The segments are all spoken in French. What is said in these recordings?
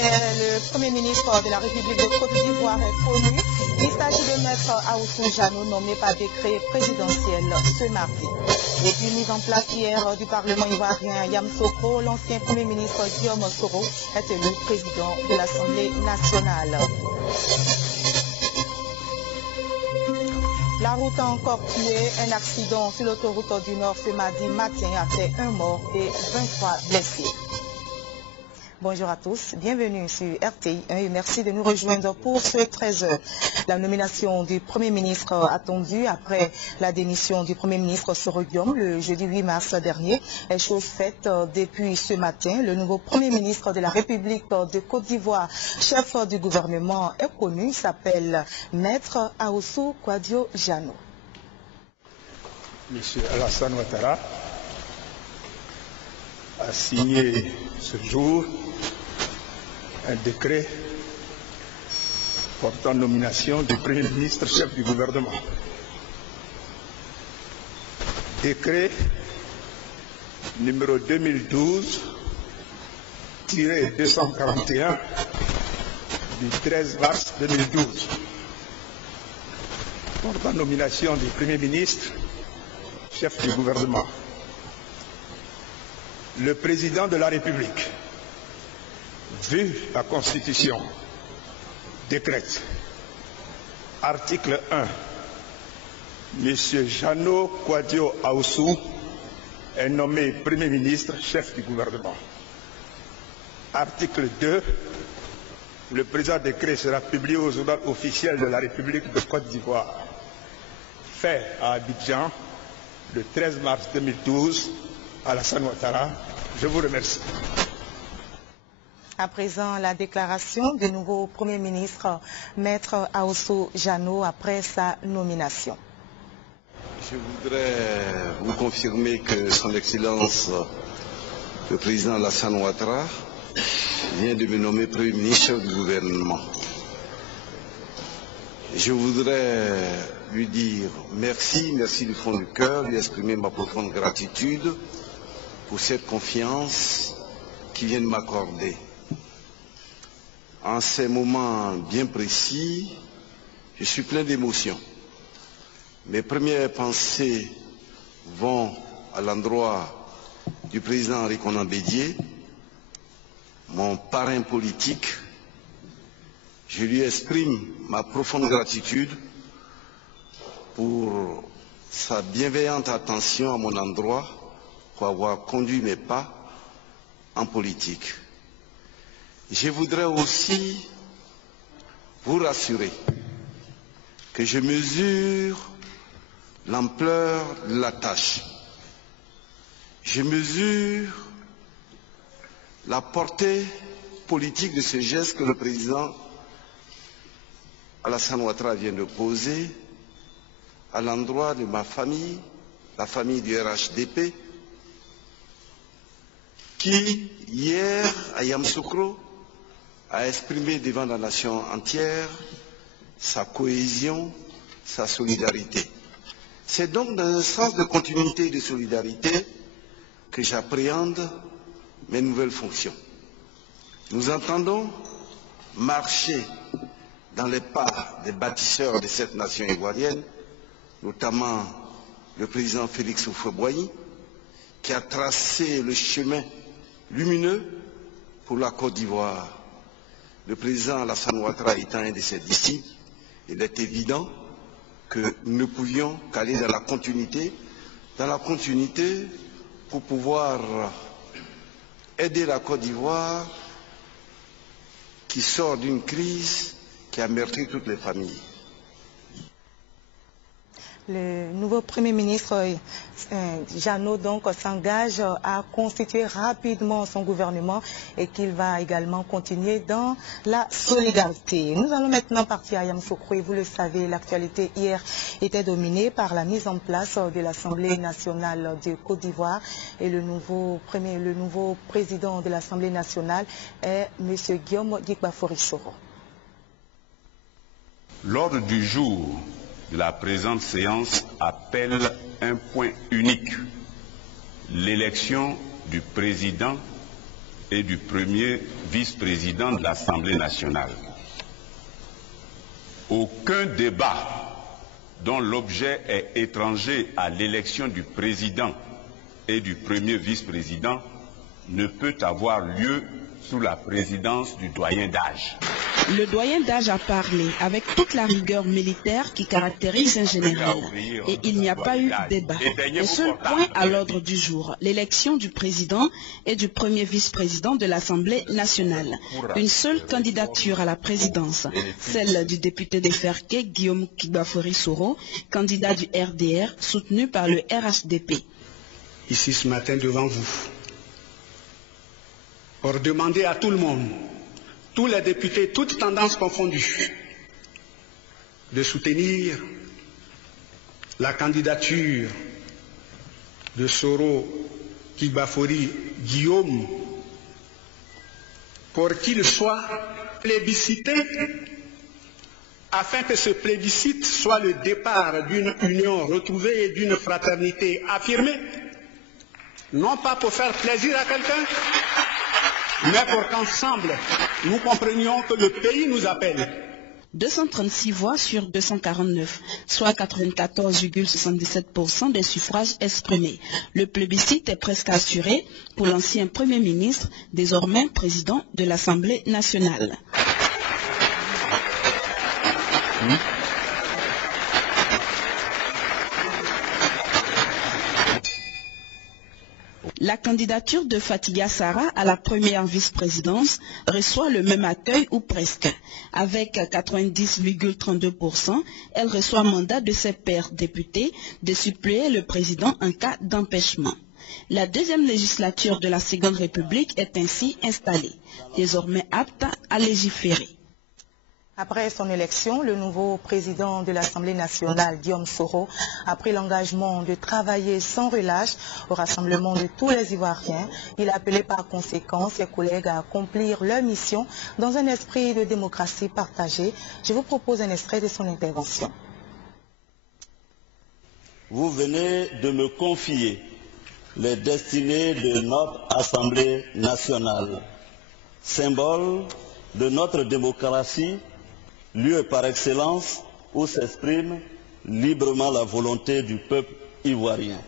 le Premier ministre de la République de Côte d'Ivoire est connu. Il s'agit de Maître Ahoussou Diano, nommé par décret présidentiel ce mardi. Depuis mise en place hier du Parlement ivoirien, Yamoussoukro, l'ancien Premier ministre Guillaume Soro est élu président de l'Assemblée nationale. La route a encore tué. Un accident sur l'autoroute du Nord ce mardi matin a fait un mort et 23 blessés. Bonjour à tous, bienvenue sur RTI 1 et merci de nous rejoindre pour ce 13h. La nomination du Premier ministre attendue après la démission du Premier ministre Soro Guillaume le jeudi 8 mars dernier est chose faite depuis ce matin. Le nouveau Premier ministre de la République de Côte d'Ivoire, chef du gouvernement, est connu, s'appelle Maître Ahoussou Diano. Monsieur Alassane Ouattara a signé ce jour un décret portant nomination du Premier ministre chef du gouvernement. Décret numéro 2012-241 du 13 mars 2012 portant nomination du Premier ministre chef du gouvernement. Le président de la République, vu la Constitution, décrète, article 1, M. Diano Kwadio Ahoussou est nommé Premier ministre, chef du gouvernement. Article 2, le présent décret sera publié au journal officiel de la République de Côte d'Ivoire, fait à Abidjan le 13 mars 2012, Alassane Ouattara. Je vous remercie. À présent, la déclaration du nouveau Premier ministre, Maître Ahoussou Diano, après sa nomination. Je voudrais vous confirmer que Son Excellence, le président Alassane Ouattara, vient de me nommer Premier ministre du gouvernement. Je voudrais lui dire merci du fond du cœur, lui exprimer ma profonde gratitude pour cette confiance qu'il vient de m'accorder. En ces moments bien précis, je suis plein d'émotions. Mes premières pensées vont à l'endroit du président Henri Konan Bédié, mon parrain politique. Je lui exprime ma profonde gratitude pour sa bienveillante attention à mon endroit, pour avoir conduit mes pas en politique. Je voudrais aussi vous rassurer que je mesure l'ampleur de la tâche. Je mesure la portée politique de ce geste que le président Alassane Ouattara vient de poser à l'endroit de ma famille, la famille du RHDP, qui, hier, à Yamoussoukro, a exprimé devant la nation entière sa cohésion, sa solidarité. C'est donc dans un sens de continuité et de solidarité que j'appréhende mes nouvelles fonctions. Nous entendons marcher dans les pas des bâtisseurs de cette nation ivoirienne, notamment le président Félix Houphouët-Boigny, qui a tracé le chemin lumineux pour la Côte d'Ivoire. Le président Alassane Ouattara étant un de ses disciples, il est évident que nous ne pouvions qu'aller dans la continuité pour pouvoir aider la Côte d'Ivoire qui sort d'une crise qui a meurtri toutes les familles. Le nouveau Premier ministre Diano s'engage à constituer rapidement son gouvernement et qu'il va également continuer dans la solidarité. Nous allons maintenant partir à Yamoussoukro et vous le savez, l'actualité hier était dominée par la mise en place de l'Assemblée nationale de Côte d'Ivoire et le nouveau président de l'Assemblée nationale est M. Guillaume Soro. L'ordre du jour de la présente séance appelle un point unique, l'élection du président et du premier vice-président de l'Assemblée nationale. Aucun débat dont l'objet est étranger à l'élection du président et du premier vice-président ne peut avoir lieu sous la présidence du doyen d'âge. Le doyen d'âge a parlé avec toute la rigueur militaire qui caractérise un général. Et il n'y a pas eu de débat. Le seul point à l'ordre du jour, l'élection du président et du premier vice-président de l'Assemblée nationale. Une seule candidature à la présidence, celle du député de Ferké, Guillaume Kigbafori-Soro, candidat du RDR, soutenu par le RHDP. Ici ce matin devant vous, pour demander à tout le monde, tous les députés, toutes tendances confondues, de soutenir la candidature de Soro Kigbafori Guillaume pour qu'il soit plébiscité, afin que ce plébiscite soit le départ d'une union retrouvée et d'une fraternité affirmée, non pas pour faire plaisir à quelqu'un, mais pour qu'ensemble, nous comprenions que le pays nous appelle. 236 voix sur 249, soit 94,77% des suffrages exprimés. Le plébiscite est presque assuré pour l'ancien Premier ministre, désormais président de l'Assemblée nationale. La candidature de Fatiga Sarr à la première vice-présidence reçoit le même accueil ou presque. Avec 90,32%, elle reçoit mandat de ses pairs députés de suppléer le président en cas d'empêchement. La deuxième législature de la Seconde République est ainsi installée, désormais apte à légiférer. Après son élection, le nouveau président de l'Assemblée nationale, Guillaume Soro, a pris l'engagement de travailler sans relâche au rassemblement de tous les Ivoiriens. Il a appelé par conséquent ses collègues à accomplir leur mission dans un esprit de démocratie partagée. Je vous propose un extrait de son intervention. Vous venez de me confier les destinées de notre Assemblée nationale, symbole de notre démocratie, lieu par excellence où s'exprime librement la volonté du peuple ivoirien.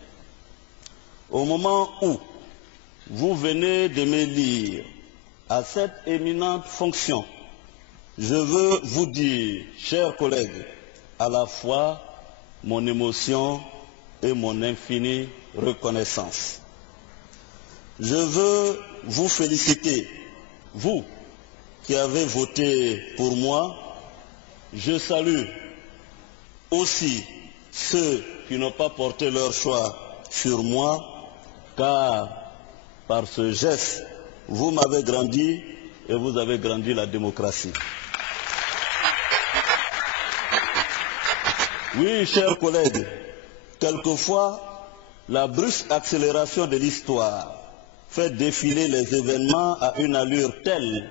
Au moment où vous venez de m'élire à cette éminente fonction, je veux vous dire, chers collègues, à la fois mon émotion et mon infinie reconnaissance. Je veux vous féliciter, vous qui avez voté pour moi. Je salue aussi ceux qui n'ont pas porté leur choix sur moi, car par ce geste, vous m'avez grandi et vous avez grandi la démocratie. Oui, chers collègues, quelquefois, la brusque accélération de l'histoire fait défiler les événements à une allure telle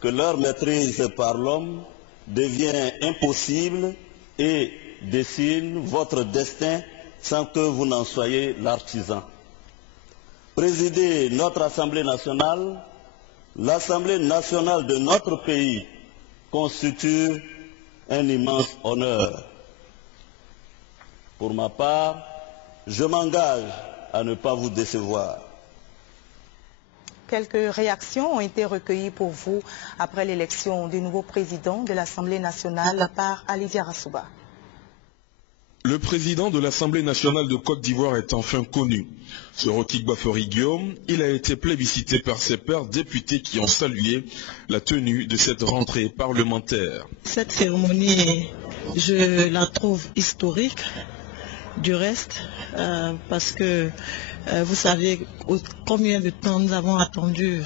que leur maîtrise par l'homme devient impossible et dessine votre destin sans que vous n'en soyez l'artisan. Présider notre Assemblée nationale, l'Assemblée nationale de notre pays, constitue un immense honneur. Pour ma part, je m'engage à ne pas vous décevoir. Quelques réactions ont été recueillies pour vous après l'élection du nouveau président de l'Assemblée nationale par Ali Diarra-Souba. Le président de l'Assemblée nationale de Côte d'Ivoire est enfin connu. Soro Kigbafori Guillaume, il a été plébiscité par ses pairs députés qui ont salué la tenue de cette rentrée parlementaire. Cette cérémonie, je la trouve historique. Du reste, parce que vous savez combien de temps nous avons attendu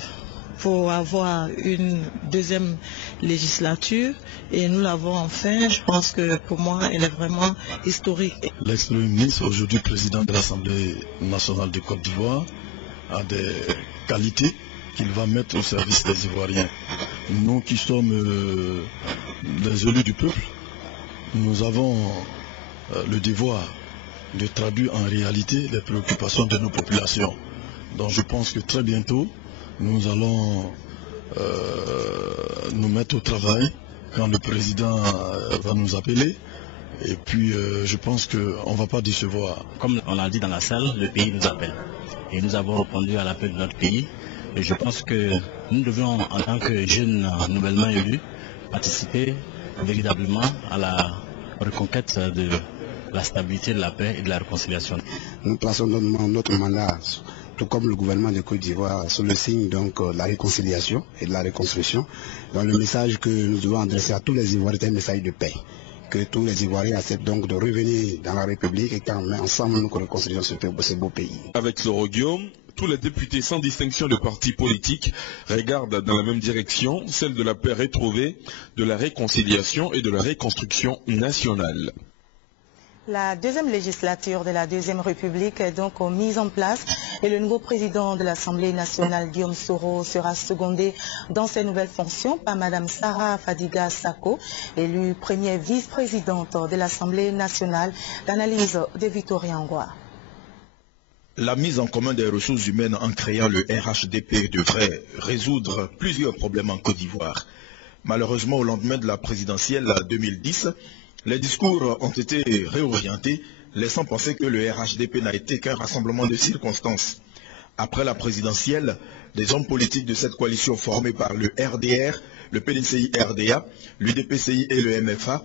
pour avoir une deuxième législature et nous l'avons enfin. Je pense que pour moi, elle est vraiment historique. L'ex-premier ministre, aujourd'hui président de l'Assemblée nationale de Côte d'Ivoire, a des qualités qu'il va mettre au service des Ivoiriens. Nous qui sommes les élus du peuple, nous avons le devoir de traduire en réalité les préoccupations de nos populations. Donc je pense que très bientôt, nous allons nous mettre au travail quand le président va nous appeler. Et puis je pense qu'on ne va pas décevoir. Comme on l'a dit dans la salle, le pays nous appelle. Et nous avons répondu à l'appel de notre pays. Et je pense que nous devons, en tant que jeunes nouvellement élus, participer véritablement à la reconquête de la stabilité, de la paix et de la réconciliation. Nous plaçons notre mandat, tout comme le gouvernement de Côte d'Ivoire, sous le signe donc de la réconciliation et de la reconstruction. Donc le message que nous devons adresser à tous les Ivoiriens est un message de paix. Que tous les Ivoiriens acceptent donc de revenir dans la République et qu'ensemble nous reconstruisons ce beau pays. Avec Soro Guillaume, tous les députés sans distinction de partis politiques regardent dans la même direction, celle de la paix retrouvée, de la réconciliation et de la reconstruction nationale. La deuxième législature de la Deuxième République est donc mise en place et le nouveau président de l'Assemblée nationale, Guillaume Soro, sera secondé dans ses nouvelles fonctions par Mme Sarah Fadiga Sako, élue première vice-présidente de l'Assemblée nationale. D'analyse de Victorien Angoua. La mise en commun des ressources humaines en créant le RHDP devrait résoudre plusieurs problèmes en Côte d'Ivoire. Malheureusement, au lendemain de la présidentielle 2010, les discours ont été réorientés, laissant penser que le RHDP n'a été qu'un rassemblement de circonstances. Après la présidentielle, les hommes politiques de cette coalition formée par le RDR, le PDCI-RDA, l'UDPCI et le MFA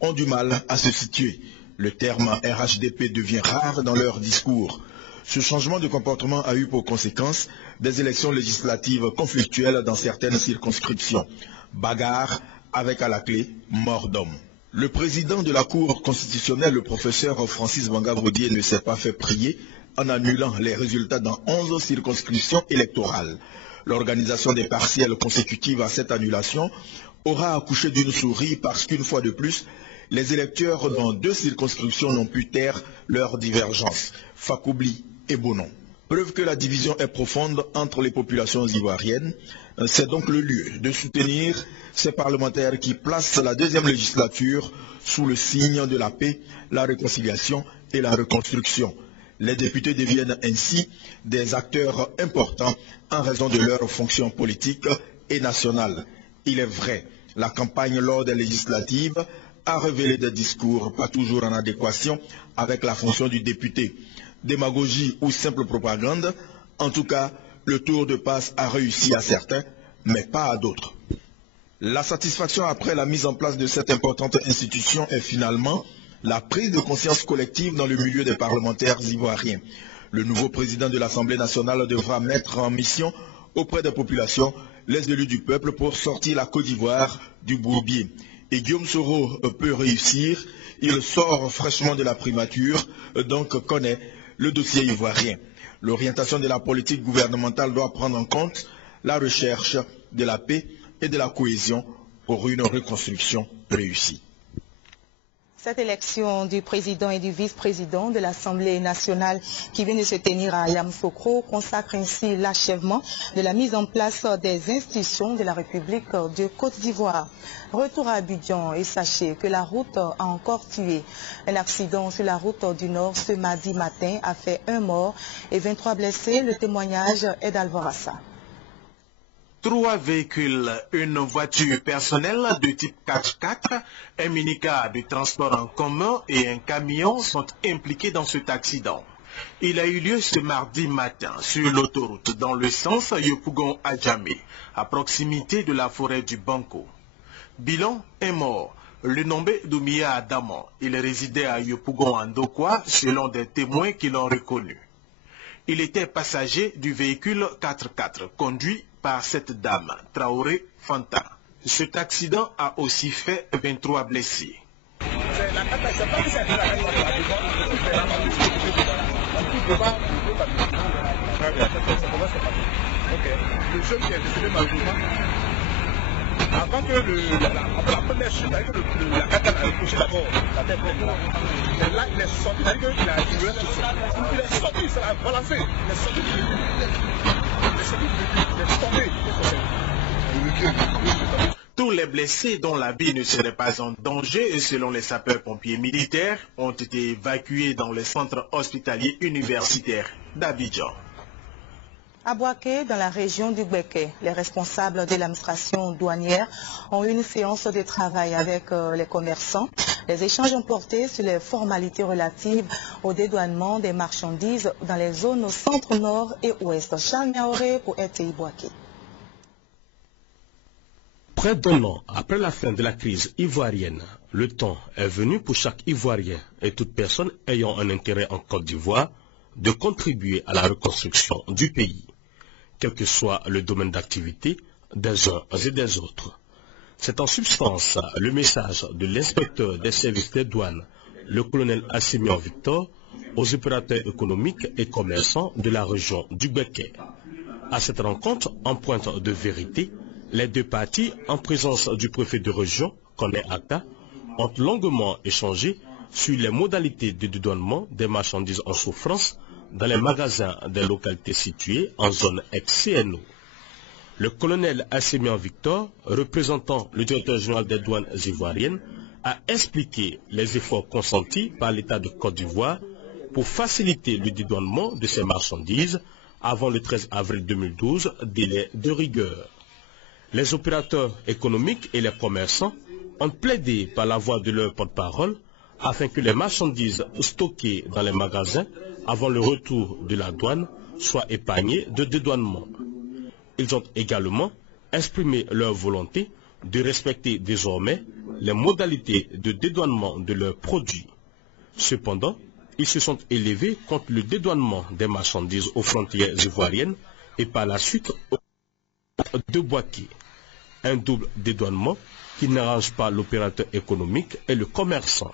ont du mal à se situer. Le terme RHDP devient rare dans leurs discours. Ce changement de comportement a eu pour conséquence des élections législatives conflictuelles dans certaines circonscriptions. Bagarre avec à la clé mort d'homme. Le président de la Cour constitutionnelle, le professeur Francis Banga-Brodier, ne s'est pas fait prier en annulant les résultats dans 11 circonscriptions électorales. L'organisation des partielles consécutives à cette annulation aura accouché d'une souris parce qu'une fois de plus, les électeurs dans 2 circonscriptions n'ont pu taire leurs divergences, Fakoubli et Bonon. Preuve que la division est profonde entre les populations ivoiriennes. C'est donc le lieu de soutenir ces parlementaires qui placent la deuxième législature sous le signe de la paix, la réconciliation et la reconstruction. Les députés deviennent ainsi des acteurs importants en raison de leurs fonctions politiques et nationales. Il est vrai, la campagne lors des législatives a révélé des discours pas toujours en adéquation avec la fonction du député. Démagogie ou simple propagande, en tout cas, le tour de passe a réussi à certains, mais pas à d'autres. La satisfaction après la mise en place de cette importante institution est finalement la prise de conscience collective dans le milieu des parlementaires ivoiriens. Le nouveau président de l'Assemblée nationale devra mettre en mission auprès des populations les élus du peuple pour sortir la Côte d'Ivoire du bourbier. Et Guillaume Soro peut réussir, il sort fraîchement de la primature, donc connaît le dossier ivoirien. L'orientation de la politique gouvernementale doit prendre en compte la recherche de la paix et de la cohésion pour une reconstruction réussie. Cette élection du président et du vice-président de l'Assemblée nationale qui vient de se tenir à Yamoussoukro consacre ainsi l'achèvement de la mise en place des institutions de la République de Côte d'Ivoire. Retour à Abidjan et sachez que la route a encore tué. Un accident sur la route du Nord ce mardi matin a fait 1 mort et 23 blessés. Le témoignage est d'Alvorassa. 3 véhicules, une voiture personnelle de type 4x4, un minicar de transport en commun et un camion sont impliqués dans cet accident. Il a eu lieu ce mardi matin sur l'autoroute dans le sens Yopougon-Adjamé, à proximité de la forêt du Banco. Bilan, 1 mort. Le nommé Doumia Adaman, il résidait à Yopougon-Andokwa selon des témoins qui l'ont reconnu. Il était passager du véhicule 4x4 conduit par cette dame, Traoré Fanta. Cet accident a aussi fait 23 blessés. Avant que la première chute, la catane a touché d'abord la tête mais là il est sorti, il est sorti, il s'est balancé, il est sorti, il est tombé. Tous les blessés dont la vie ne serait pas en danger, selon les sapeurs-pompiers militaires, ont été évacués dans le centre hospitalier universitaire d'Abidjan. À Boaké, dans la région du Gbeke, les responsables de l'administration douanière ont eu une séance de travail avec les commerçants. Les échanges ont porté sur les formalités relatives au dédouanement des marchandises dans les zones au centre, nord et ouest. Charles Niaoré pour RTI Boaké. Près d'un an après la fin de la crise ivoirienne, le temps est venu pour chaque Ivoirien et toute personne ayant un intérêt en Côte d'Ivoire de contribuer à la reconstruction du pays, quel que soit le domaine d'activité des uns et des autres. C'est en substance le message de l'inspecteur des services des douanes, le colonel Assimian Victor, aux opérateurs économiques et commerçants de la région du Gbeke. À cette rencontre en pointe de vérité, les deux parties, en présence du préfet de région, Koné Ata, ont longuement échangé sur les modalités de dédouanement des marchandises en souffrance dans les magasins des localités situées en zone ex-CNO. Le colonel Assimian Victor, représentant le directeur général des douanes ivoiriennes, a expliqué les efforts consentis par l'État de Côte d'Ivoire pour faciliter le dédouanement de ces marchandises avant le 13 avril 2012, délai de rigueur. Les opérateurs économiques et les commerçants ont plaidé par la voix de leur porte-parole afin que les marchandises stockées dans les magasins avant le retour de la douane soient épargnées de dédouanement. Ils ont également exprimé leur volonté de respecter désormais les modalités de dédouanement de leurs produits. Cependant, ils se sont élevés contre le dédouanement des marchandises aux frontières ivoiriennes et par la suite de Boaké. Un double dédouanement qui n'arrange pas l'opérateur économique et le commerçant.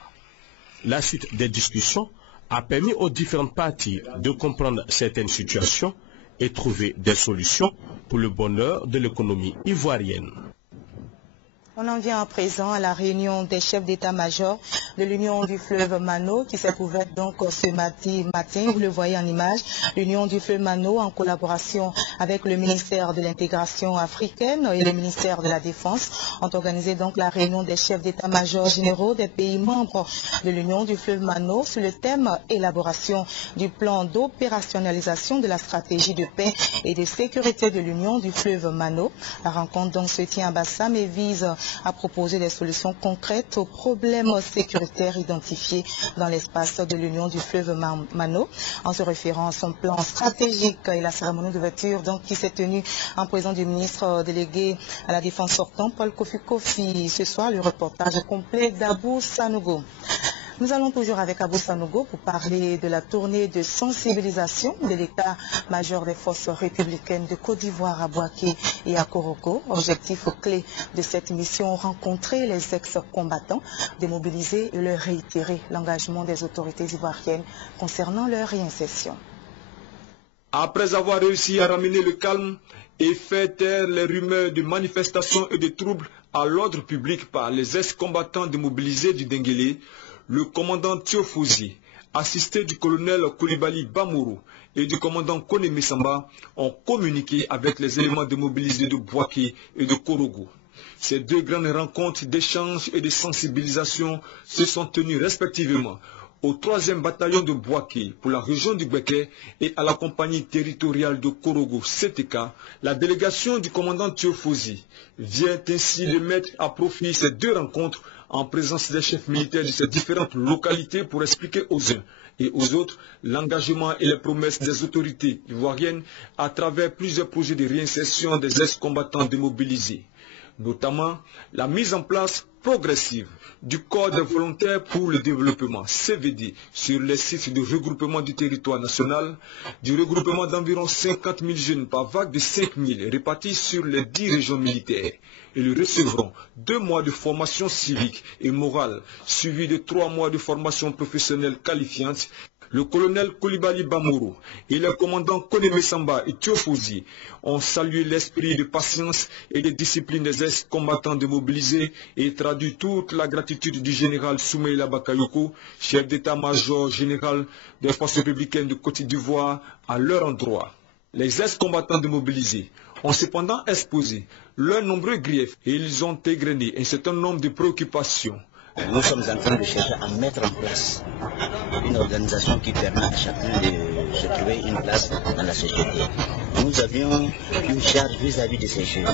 La suite des discussions a permis aux différentes parties de comprendre certaines situations et trouver des solutions pour le bonheur de l'économie ivoirienne. On en vient à présent à la réunion des chefs d'état-major de l'Union du fleuve Mano qui s'est ouverte donc ce mardi matin. Vous le voyez en image, l'Union du fleuve Mano en collaboration avec le ministère de l'intégration africaine et le ministère de la Défense ont organisé donc la réunion des chefs d'état-major généraux des pays membres de l'Union du fleuve Mano sur le thème élaboration du plan d'opérationnalisation de la stratégie de paix et de sécurité de l'Union du fleuve Mano. La rencontre donc se tient à Bassam et vise à proposer des solutions concrètes aux problèmes sécuritaires identifiés dans l'espace de l'Union du fleuve Mano, en se référant à son plan stratégique et la cérémonie d'ouverture donc qui s'est tenue en présence du ministre délégué à la Défense sortant, Paul Kofi Kofi. Ce soir, le reportage complet d'Abou Sanogo. Nous allons toujours avec Abou Sanogo pour parler de la tournée de sensibilisation de l'état-major des forces républicaines de Côte d'Ivoire à Boaké et à Koroko. Objectif clé de cette mission, rencontrer les ex-combattants, démobiliser et leur réitérer l'engagement des autorités ivoiriennes concernant leur réinsertion. Après avoir réussi à ramener le calme et faire taire les rumeurs de manifestations et de troubles à l'ordre public par les ex-combattants démobilisés du Denguélé, le commandant Tiofosi, assisté du colonel Koulibaly Bamourou et du commandant Kone Messamba, ont communiqué avec les éléments démobilisés de Boaké et de Korogo. Ces deux grandes rencontres d'échange et de sensibilisation se sont tenues respectivement au 3e bataillon de Boaké pour la région du Gbeke et à la compagnie territoriale de Korogo CTK. La délégation du commandant Tiofosi vient ainsi de mettre à profit ces deux rencontres en présence des chefs militaires de ces différentes localités pour expliquer aux uns et aux autres l'engagement et les promesses des autorités ivoiriennes à travers plusieurs projets de réinsertion des ex-combattants démobilisés, notamment la mise en place progressive du Code volontaire pour le développement CVD sur les sites de regroupement du territoire national, du regroupement d'environ 50 000 jeunes par vague de 5 000 répartis sur les 10 régions militaires. Ils recevront 2 mois de formation civique et morale, suivis de 3 mois de formation professionnelle qualifiante. Le colonel Koulibaly Bamourou et le commandant Kone Messamba et Tiofosi ont salué l'esprit de patience et de discipline des ex-combattants démobilisés et traduit toute la gratitude du général Soumeila Bakayoko, chef d'état-major général des forces républicaines de Côte d'Ivoire, à leur endroit. Les ex-combattants démobilisés ont cependant exposé leurs nombreux griefs et ils ont égrené un certain nombre de préoccupations. Nous sommes en train de chercher à mettre en place une organisation qui permet à chacun de se trouver une place dans la société. nous avions une charge vis-à-vis de ces jeunes.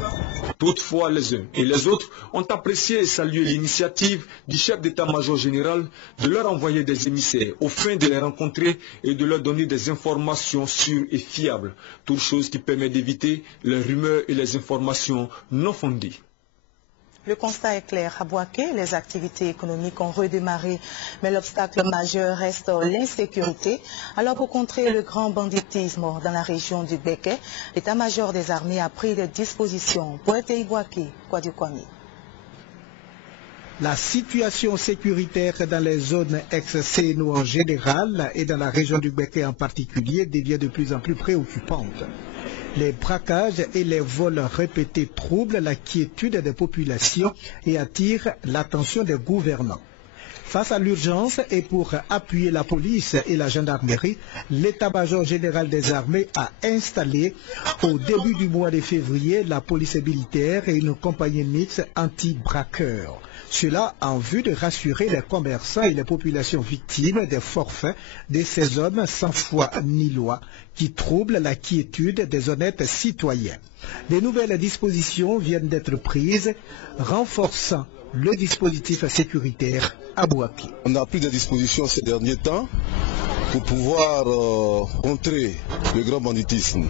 Toutefois, les uns et les autres ont apprécié et salué l'initiative du chef d'état-major général de leur envoyer des émissaires aux fins de les rencontrer et de leur donner des informations sûres et fiables, toute chose qui permet d'éviter les rumeurs et les informations non fondées. Le constat est clair. À Bouaké, les activités économiques ont redémarré, mais l'obstacle majeur reste l'insécurité. Alors pour contrer le grand banditisme dans la région du Béké, l'état-major des armées a pris des dispositions. Bouaké, Bouaké, Kwadi-Kwami. La situation sécuritaire dans les zones ex-CNO en général et dans la région du Béké en particulier devient de plus en plus préoccupante. Les braquages et les vols répétés troublent la quiétude des populations et attirent l'attention des gouvernants. Face à l'urgence et pour appuyer la police et la gendarmerie, l'état-major général des armées a installé au début du mois de février la police militaire et une compagnie mixte anti-braqueurs. Cela en vue de rassurer les commerçants et les populations victimes des forfaits de ces hommes sans foi ni loi qui troublent la quiétude des honnêtes citoyens. De nouvelles dispositions viennent d'être prises, renforçant le dispositif sécuritaire à Bouaké. On a pris des dispositions ces derniers temps pour pouvoir contrer le grand banditisme.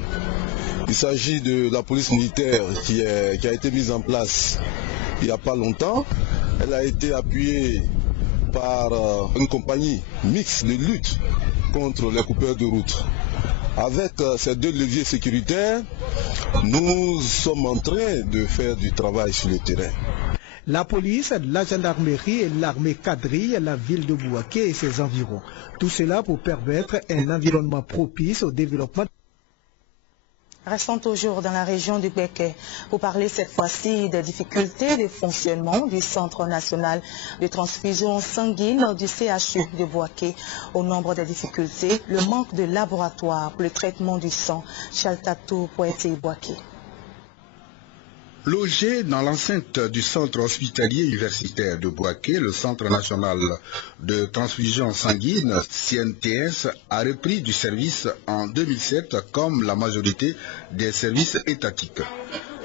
Il s'agit de la police militaire qui a été mise en place il n'y a pas longtemps. Elle a été appuyée par une compagnie mixte de lutte contre les coupeurs de route. Avec ces deux leviers sécuritaires, nous sommes en train de faire du travail sur le terrain. La police, la gendarmerie et l'armée quadrillent la ville de Bouaké et ses environs. Tout cela pour permettre un environnement propice au développement. Restons toujours dans la région du Béké pour parler cette fois-ci des difficultés de fonctionnement du Centre national de transfusion sanguine du CHU de Bouaké. Au nombre des difficultés, le manque de laboratoire pour le traitement du sang. Chaltatou Poeté Bouaké. Logé dans l'enceinte du centre hospitalier universitaire de Bouaké, le Centre national de transfusion sanguine, CNTS, a repris du service en 2007 comme la majorité des services étatiques.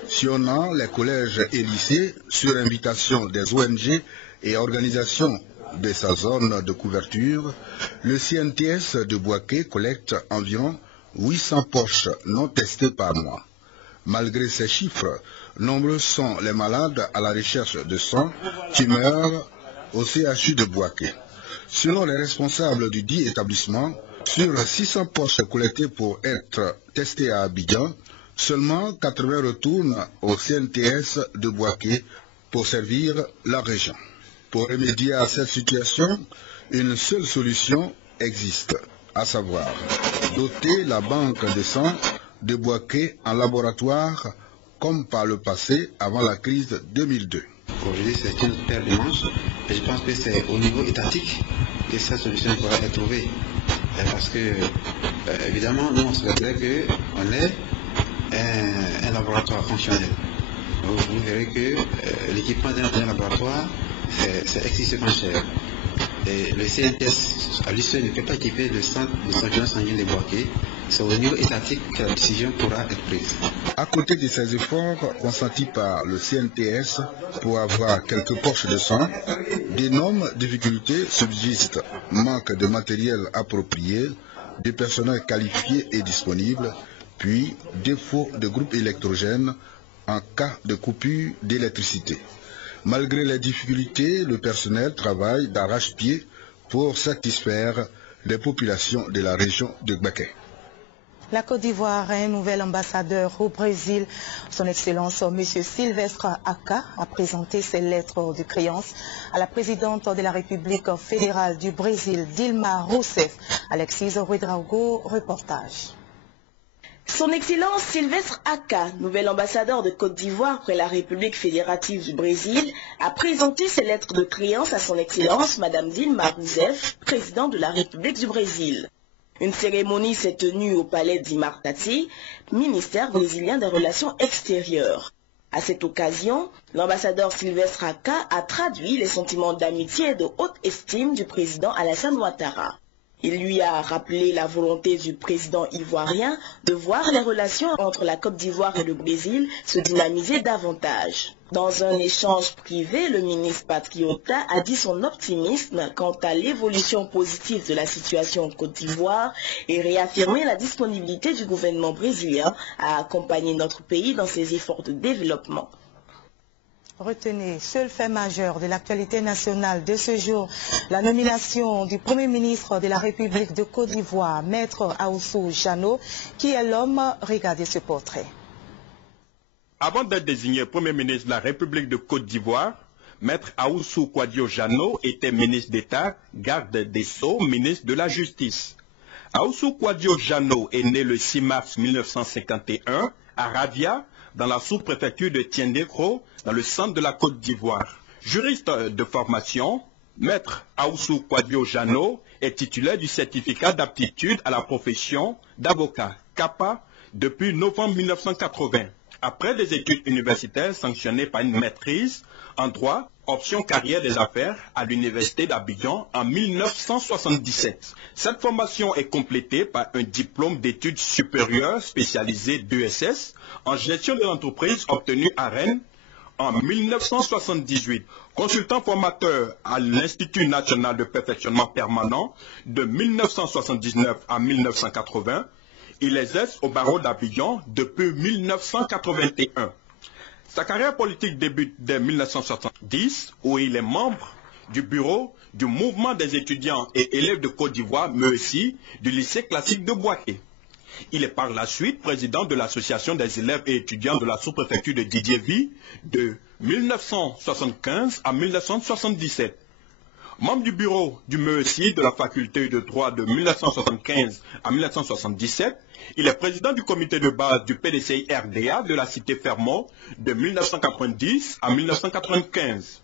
Sillonnant les collèges et lycées sur invitation des ONG et organisations de sa zone de couverture, le CNTS de Bouaké collecte environ 800 poches non testées par mois. Malgré ces chiffres, nombreux sont les malades à la recherche de sang qui meurent au CHU de Bouaké. Selon les responsables du dit établissement, sur 600 poches collectées pour être testées à Abidjan, seulement 80 retournent au CNTS de Bouaké pour servir la région. Pour remédier à cette situation, une seule solution existe, à savoir doter la banque de sang de Bouaké en laboratoire comme par le passé avant la crise 2002. Aujourd'hui, c'est une paire de manches et je pense que c'est au niveau étatique que cette solution pourra être trouvée. Parce que, évidemment, nous, on souhaiterait qu'on ait un laboratoire fonctionnel. Vous verrez que l'équipement d'un laboratoire, c'est excessivement cher. Et le CNTS, à lui seul, ne peut pas équiper le centre de transfusion sanguine de Bouaké. C'est au niveau étatique que la décision pourra être prise. À côté de ces efforts consentis par le CNTS pour avoir quelques poches de sang, d'énormes difficultés subsistent. Manque de matériel approprié, de personnel qualifié et disponible, puis défaut de groupes électrogènes en cas de coupure d'électricité. Malgré les difficultés, le personnel travaille d'arrache-pied pour satisfaire les populations de la région de Béké. La Côte d'Ivoire a un nouvel ambassadeur au Brésil. Son Excellence M. Sylvestre Aka a présenté ses lettres de créance à la présidente de la République fédérale du Brésil, Dilma Rousseff. Alexis Ouedraogo, reportage. Son Excellence Sylvestre Aka, nouvel ambassadeur de Côte d'Ivoire près la République fédérative du Brésil, a présenté ses lettres de créance à son Excellence Madame Dilma Rousseff, présidente de la République du Brésil. Une cérémonie s'est tenue au palais d'Imartati, ministère brésilien des Relations extérieures. À cette occasion, l'ambassadeur Sylvestre Aka a traduit les sentiments d'amitié et de haute estime du président Alassane Ouattara. Il lui a rappelé la volonté du président ivoirien de voir les relations entre la Côte d'Ivoire et le Brésil se dynamiser davantage. Dans un échange privé, le ministre Patriota a dit son optimisme quant à l'évolution positive de la situation en Côte d'Ivoire et réaffirmé la disponibilité du gouvernement brésilien à accompagner notre pays dans ses efforts de développement. Retenez, seul fait majeur de l'actualité nationale de ce jour, la nomination du Premier ministre de la République de Côte d'Ivoire, Maître Ahoussou Jano, qui est l'homme. Regardez ce portrait. Avant d'être désigné Premier ministre de la République de Côte d'Ivoire, Maître Ahoussou Kouadio Jano était ministre d'État, garde des Sceaux, ministre de la Justice. Ahoussou Kouadio Jano est né le 6 mars 1951 à Ravia, dans la sous-préfecture de Tiendekro, dans le centre de la Côte d'Ivoire. Juriste de formation, Maître Ahoussou Kouadio Jano est titulaire du certificat d'aptitude à la profession d'avocat, CAPA, depuis novembre 1980. Après des études universitaires sanctionnées par une maîtrise en droit, option carrière des affaires à l'université d'Abidjan en 1977. Cette formation est complétée par un diplôme d'études supérieures spécialisé d'ESS en gestion de l'entreprise obtenu à Rennes en 1978. Consultant formateur à l'Institut national de perfectionnement permanent de 1979 à 1980, il exerce au barreau d'Abidjan depuis 1981. Sa carrière politique débute dès 1970, où il est membre du bureau du mouvement des étudiants et élèves de Côte d'Ivoire, mais aussi du lycée classique de Bouaké. Il est par la suite président de l'association des élèves et étudiants de la sous-préfecture de Didiéville de 1975 à 1977. Membre du bureau du MEESI de la faculté de droit de 1975 à 1977, il est président du comité de base du PDCI RDA de la cité Fermont de 1990 à 1995.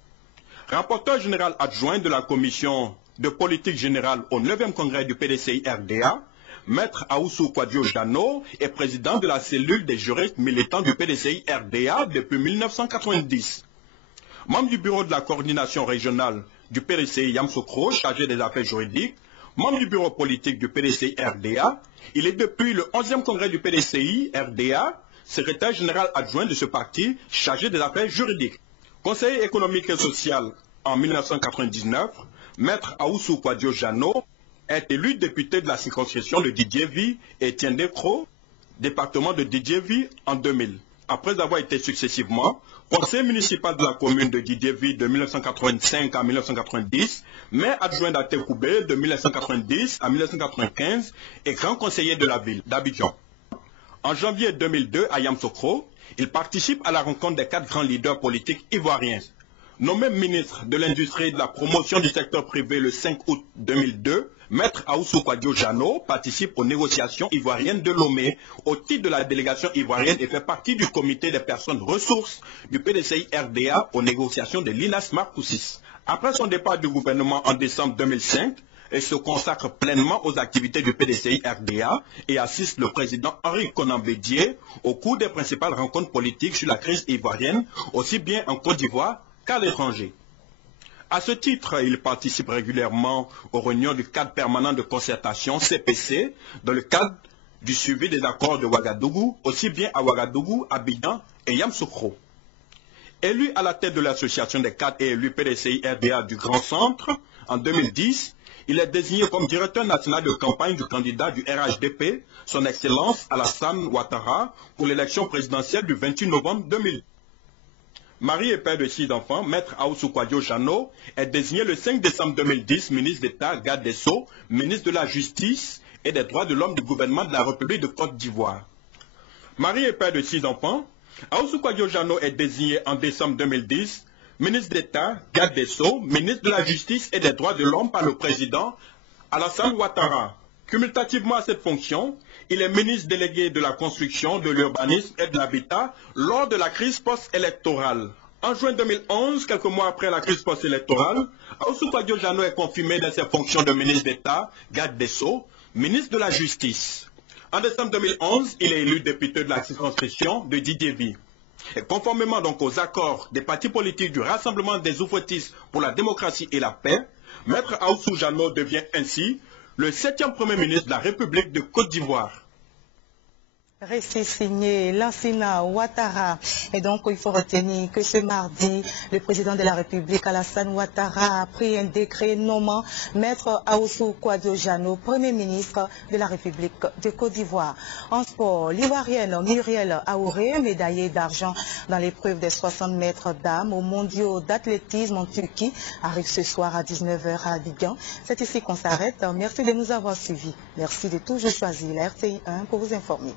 Rapporteur général adjoint de la commission de politique générale au 9e congrès du PDCI RDA, Maître Ahoussou Kouadio Jano est président de la cellule des juristes militants du PDCI RDA depuis 1990. Membre du bureau de la coordination régionale du PDCI Yamsoukro, chargé des affaires juridiques, membre du bureau politique du PDCI RDA, il est depuis le 11e congrès du PDCI RDA, secrétaire général adjoint de ce parti, chargé des affaires juridiques. Conseiller économique et social en 1999, Maître Ahoussou Kouadio Jano est élu député de la circonscription de Didiéville et Tiendekro, département de Didiéville en 2000. Après avoir été successivement conseiller municipal de la commune de Didiéville de 1985 à 1990, maire adjoint d'Atekoubé de 1990 à 1995 et grand conseiller de la ville d'Abidjan. En janvier 2002 à Yamsoukro, il participe à la rencontre des 4 grands leaders politiques ivoiriens. Nommé ministre de l'Industrie et de la Promotion du secteur privé le 5 août 2002, Maître Ahoussou Kouadio Jano participe aux négociations ivoiriennes de Lomé au titre de la délégation ivoirienne et fait partie du comité des personnes ressources du PDCI RDA aux négociations de l'INAS Marcoussis. Après son départ du gouvernement en décembre 2005, il se consacre pleinement aux activités du PDCI RDA et assiste le président Henri Konan Bédié au cours des principales rencontres politiques sur la crise ivoirienne, aussi bien en Côte d'Ivoire qu'à l'étranger. À ce titre, il participe régulièrement aux réunions du cadre permanent de concertation CPC dans le cadre du suivi des accords de Ouagadougou, aussi bien à Ouagadougou, Abidjan et Yamsoukro. Élu à la tête de l'association des cadres et élus PDCI RDA du Grand Centre en 2010, il est désigné comme directeur national de campagne du candidat du RHDP, son Excellence Alassane Ouattara, pour l'élection présidentielle du 28 novembre 2000. Mari et père de 6 enfants, Maître Ahoussou Kouadio Jano est désigné le 5 décembre 2010 ministre d'État, garde des Sceaux, ministre de la Justice et des Droits de l'Homme du gouvernement de la République de Côte d'Ivoire. Mari et père de 6 enfants, Ahoussou Kouadio Jano est désigné en décembre 2010 ministre d'État, garde des Sceaux, ministre de la Justice et des Droits de l'Homme par le président Alassane Ouattara. Cumulativement à cette fonction, il est ministre délégué de la construction, de l'urbanisme et de l'habitat lors de la crise post-électorale. En juin 2011, quelques mois après la crise post-électorale, Ahoussou Kouadio Jano est confirmé dans ses fonctions de ministre d'État, garde des Sceaux, ministre de la Justice. En décembre 2011, il est élu député de la circonscription de Didiéville. Et conformément donc aux accords des partis politiques du Rassemblement des oufouettistes pour la démocratie et la paix, Maître Ahoussou Jano devient ainsi le 7e Premier ministre de la République de Côte d'Ivoire. Récit signé Lansana Ouattara. Et donc, il faut retenir que ce mardi, le président de la République, Alassane Ouattara, a pris un décret nommant Maître Ahoussou Kouadio-Diallo, Premier ministre de la République de Côte d'Ivoire. En sport, l'Ivoirienne Muriel Aouré, médaillée d'argent dans l'épreuve des 60 mètres dames aux mondiaux d'athlétisme en Turquie, arrive ce soir à 19h à Abidjan. C'est ici qu'on s'arrête. Merci de nous avoir suivis. Merci de toujours choisir la RTI 1 pour vous informer.